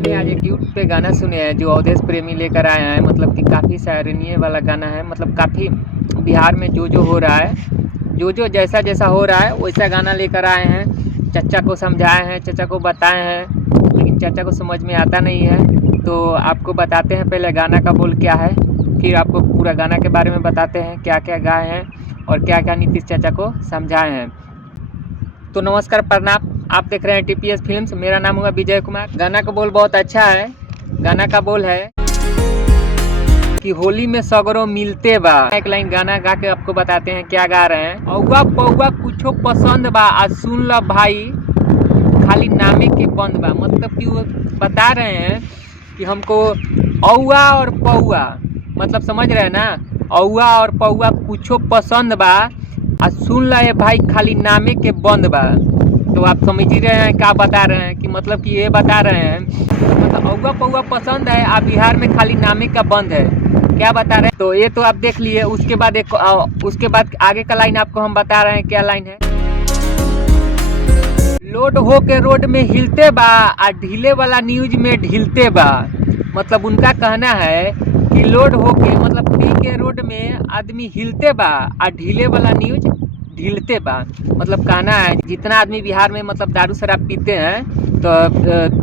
हमने आज एक यूट्यूब पे गाना सुने हैं जो अवधेश प्रेमी लेकर आए हैं। मतलब कि काफ़ी सराहनीय वाला गाना है। मतलब काफ़ी बिहार में जो हो रहा है, जो जैसा जैसा हो रहा है वैसा गाना लेकर आए हैं। चचा को समझाए हैं, चचा को बताए हैं, लेकिन चचा को समझ में आता नहीं है। तो आपको बताते हैं पहले गाना का बोल क्या है, फिर आपको पूरा गाना के बारे में बताते हैं क्या क्या गाए हैं और क्या क्या नीतीश चाचा को समझाए हैं। तो नमस्कार, प्रणाम। आप देख रहे हैं टीपीएस फिल्म्स। मेरा नाम हुआ विजय कुमार। गाना का बोल बहुत अच्छा है। गाना का बोल है कि होली में सगरो मिलते बा। एक लाइन गाना गा के आपको बताते हैं क्या गा रहे हैं। औवा पौवा कुछो पसंद बा, आज सुन ल भाई खाली नामे के बंद बा। मतलब कि वो बता रहे हैं कि हमको औवा और पौवा, मतलब समझ रहे हैं ना, औवा और पौवा कुछो पसंद बा, आज सुन ल भाई खाली नामे के बंद बा। तो आप समझ ही रहे हैं क्या बता रहे हैं कि मतलब कि ये बता रहे हैं मतलब औवा पौवा पसंद है, आप बिहार में खाली नामे का बंद है। क्या बता रहे हैं तो ये तो आप देख लिए। उसके बाद आगे का लाइन आपको हम बता रहे हैं। क्या लाइन है? लोड हो के रोड में हिलते बा, आ ढीले वाला न्यूज में ढीलते बा। मतलब उनका कहना है कि लोड हो के मतलब पी के रोड में आदमी हिलते बा, आ ढीले वाला न्यूज ढीलते बा। मतलब कहना है जितना आदमी बिहार में मतलब दारू शराब पीते हैं तो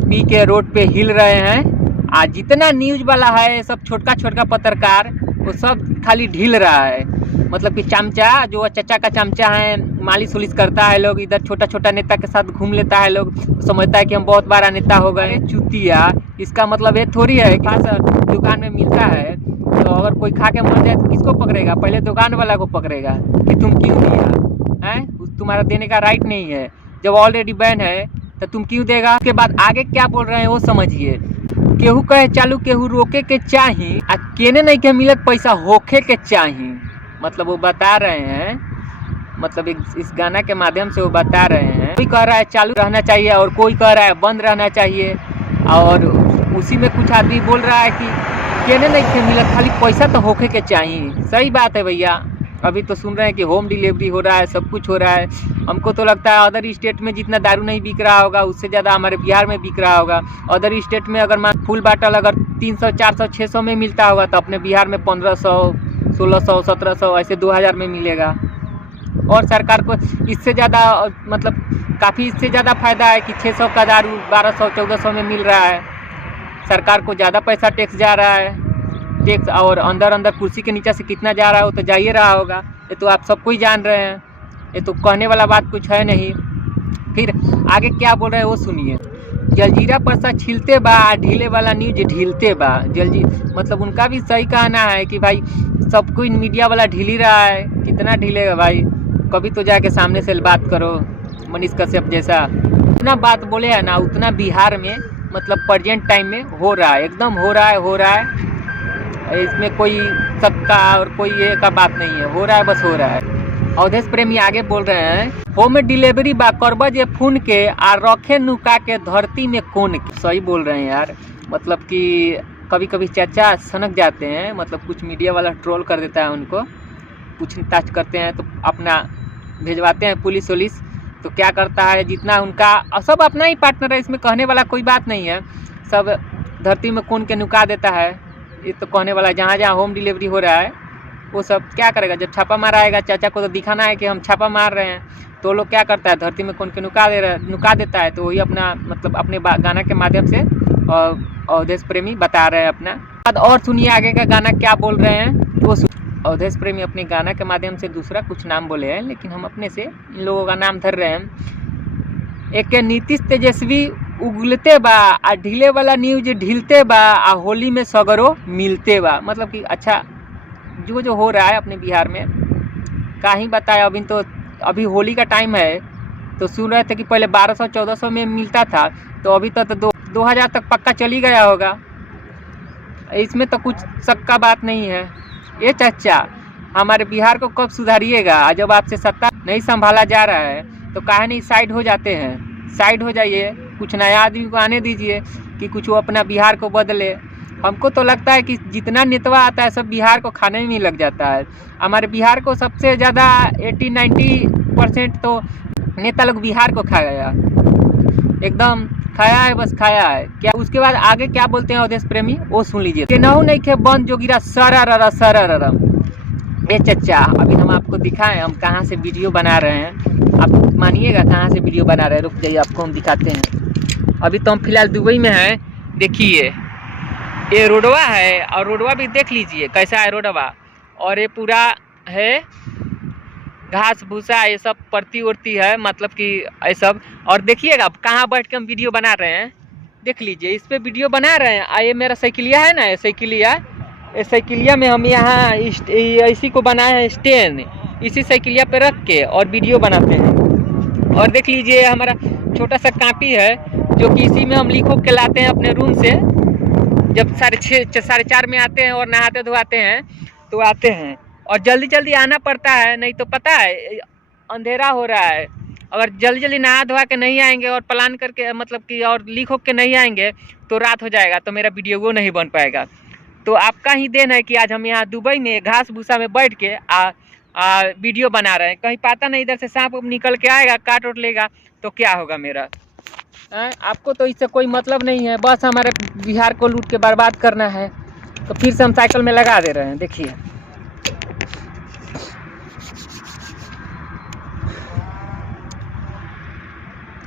पी के रोड पे हिल रहे हैं, आ जितना न्यूज वाला है सब छोटका छोटका पत्रकार वो सब खाली ढील रहा है। मतलब कि चमचा जो चचा का चमचा है, मालिश उलिश करता है लोग, इधर छोटा छोटा नेता के साथ घूम लेता है लोग, समझता है कि हम बहुत बड़ा नेता हो गए। चुतिया, इसका मतलब ये थोड़ी है कि खास दुकान में मिलता है तो अगर कोई खा के मर जाए तो किसको पकड़ेगा? पहले दुकान वाला को पकड़ेगा कि तुम क्यों दिया है, तुम्हारा देने का राइट नहीं है। जब ऑलरेडी बैन है तो तुम क्यों देगा? उसके बाद आगे क्या बोल रहे हैं वो समझिए। केहू कहे चालू, केहू रोके के चाही, आ केने नहीं के मिलत पैसा होखे के चाही। मतलब वो बता रहे हैं, मतलब इस गाना के माध्यम से वो बता रहे हैं, कोई कह रहा है चालू रहना चाहिए और कोई कह रहा है बंद रहना चाहिए। और उसी में कुछ आदमी बोल रहा है कि केने नहीं के मिलत, खाली पैसा तो होखे के चाहिए। सही बात है भैया। अभी तो सुन रहे हैं कि होम डिलीवरी हो रहा है, सब कुछ हो रहा है। हमको तो लगता है अदर स्टेट में जितना दारू नहीं बिक रहा होगा उससे ज़्यादा हमारे बिहार में बिक रहा होगा। अदर स्टेट में अगर फुल बाटल अगर 300, 400, 600 में मिलता होगा तो अपने बिहार में 1500, 1600, 1700 ऐसे 2000 में मिलेगा। और सरकार को इससे ज़्यादा मतलब काफ़ी इससे ज़्यादा फ़ायदा है कि 600 का दारू 1200, 1400 में मिल रहा है। सरकार को ज़्यादा पैसा टैक्स जा रहा है, टैक्स। और अंदर कुर्सी के नीचे से कितना जा रहा है वो तो जा ही रहा होगा। ये तो आप सबको ही जान रहे हैं, ये तो कहने वाला बात कुछ है नहीं। फिर आगे क्या बोल रहे हैं वो सुनिए। जलजीरा पर सा छिलते बा, ढीले वाला न्यूज ढीलते बा। मतलब उनका भी सही कहना है कि भाई सब कोई मीडिया वाला ढील ही रहा है। कितना ढीलेगा भाई? कभी तो जाके सामने से बात करो। मनीष कश्यप जैसा उतना बात बोले है ना, उतना बिहार में मतलब प्रेजेंट टाइम में हो रहा है, एकदम हो रहा है। इसमें कोई सबका और कोई ये का बात नहीं है, हो रहा है, बस हो रहा है। अवधेश प्रेमी आगे बोल रहे हैं, होम डिलीवरी बा करबा जे फोन के आ रखे नुका के धरती में कोन के। सही बोल रहे हैं यार। मतलब कि कभी कभी चाचा सनक जाते हैं, मतलब कुछ मीडिया वाला ट्रोल कर देता है उनको, पूछताछ करते हैं तो अपना भेजवाते हैं पुलिस वुलिस। तो क्या करता है, जितना उनका सब अपना ही पार्टनर है, इसमें कहने वाला कोई बात नहीं है। सब धरती में कोन के नुका देता है। ये तो कहने वाला जहाँ जहाँ होम डिलीवरी हो रहा है वो सब क्या करेगा? जब छापा मारा आएगा, चाचा को तो दिखाना है कि हम छापा मार रहे हैं, तो लोग क्या करता है, धरती में कौन के नुका देता है। तो वही अपना मतलब अपने गाना के माध्यम से अवधेश प्रेमी बता रहे हैं अपना। और सुनिए आगे का गाना क्या बोल रहे हैं वो। अवधेश प्रेमी अपने गाना के माध्यम से दूसरा कुछ नाम बोले हैं, लेकिन हम अपने से इन लोगों का नाम धर रहे हैं। एक नीतीश तेजस्वी उगलते बा, आ ढीले वाला न्यूज ढीलते बा, आ होली में सगरो मिलते बा। मतलब कि अच्छा जो हो रहा है अपने बिहार में का ही बताया। अभी होली का टाइम है तो सुन रहे थे कि पहले 1200, 1400 में मिलता था, तो अभी तो 2000 तक पक्का चली गया होगा। इसमें तो कुछ शक का बात नहीं है। ये चाचा हमारे बिहार को कब सुधारिएगा? जब आपसे सत्ता नहीं संभाला जा रहा है तो काहे नहीं साइड हो जाते हैं? साइड हो जाइए, कुछ नया आदमी को आने दीजिए कि कुछ वो अपना बिहार को बदले। हमको तो लगता है कि जितना नेतवा आता है सब बिहार को खाने में ही लग जाता है। हमारे बिहार को सबसे ज़्यादा 80-90% तो नेता लोग बिहार को खा गया, एकदम खाया है, बस खाया है क्या। उसके बाद आगे क्या बोलते हैं अवधेश प्रेमी वो सुन लीजिए। केनहू नहीं खे बंद जोगिरा सरररम सरररम। ए चचा, अभी हम आपको दिखाएं हम कहाँ से वीडियो बना रहे हैं। आप मानिएगा कहाँ से वीडियो बना रहे हैं, रुक जाइए आपको हम दिखाते हैं। अभी तो हम फिलहाल दुबई में हैं। देखिए ये रोडवा है और रोडवा भी देख लीजिए कैसा है रोडवा। और ये पूरा है घास भूसा ये सब परती उड़ती है, मतलब कि ये सब। और देखिएगा कहाँ बैठ के हम वीडियो बना रहे हैं, देख लीजिए इस पे वीडियो बना रहे हैं। ये मेरा साइकिलिया है ना, ये साइकिलिया, इस साइकिलिया में हम यहाँ इसी को बनाए हैं स्टैंड, इसी साइकिलिया पे रख के और वीडियो बनाते हैं। और देख लीजिए हमारा छोटा सा कापी है जो कि इसी में हम लिखो के लाते हैं अपने रूम से। जब 4:30 में आते हैं और नहाते धोआते हैं तो आते हैं, और जल्दी जल्दी आना पड़ता है, नहीं तो पता है अंधेरा हो रहा है। अगर जल्दी जल्दी नहा धोआ के नहीं आएंगे और प्लान करके मतलब कि और लिख के नहीं आएंगे तो रात हो जाएगा, तो मेरा वीडियो वो नहीं बन पाएगा। तो आपका ही देन है कि आज हम यहाँ दुबई में घास भूसा में बैठ के वीडियो बना रहे हैं। कहीं पता नहीं इधर से सांप निकल के आएगा काट उठ लेगा तो क्या होगा मेरा। आपको तो इससे कोई मतलब नहीं है, बस हमारे बिहार को लूट के बर्बाद करना है। तो फिर से हम साइकिल में लगा दे रहे हैं। देखिए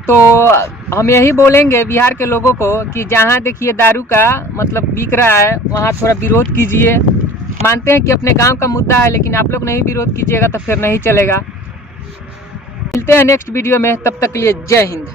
तो हम यही बोलेंगे बिहार के लोगों को कि जहाँ देखिए दारू का मतलब बिक रहा है वहाँ थोड़ा विरोध कीजिए। मानते हैं कि अपने गांव का मुद्दा है, लेकिन आप लोग नहीं विरोध कीजिएगा तो फिर नहीं चलेगा। मिलते हैं नेक्स्ट वीडियो में, तब तक के लिए जय हिंद।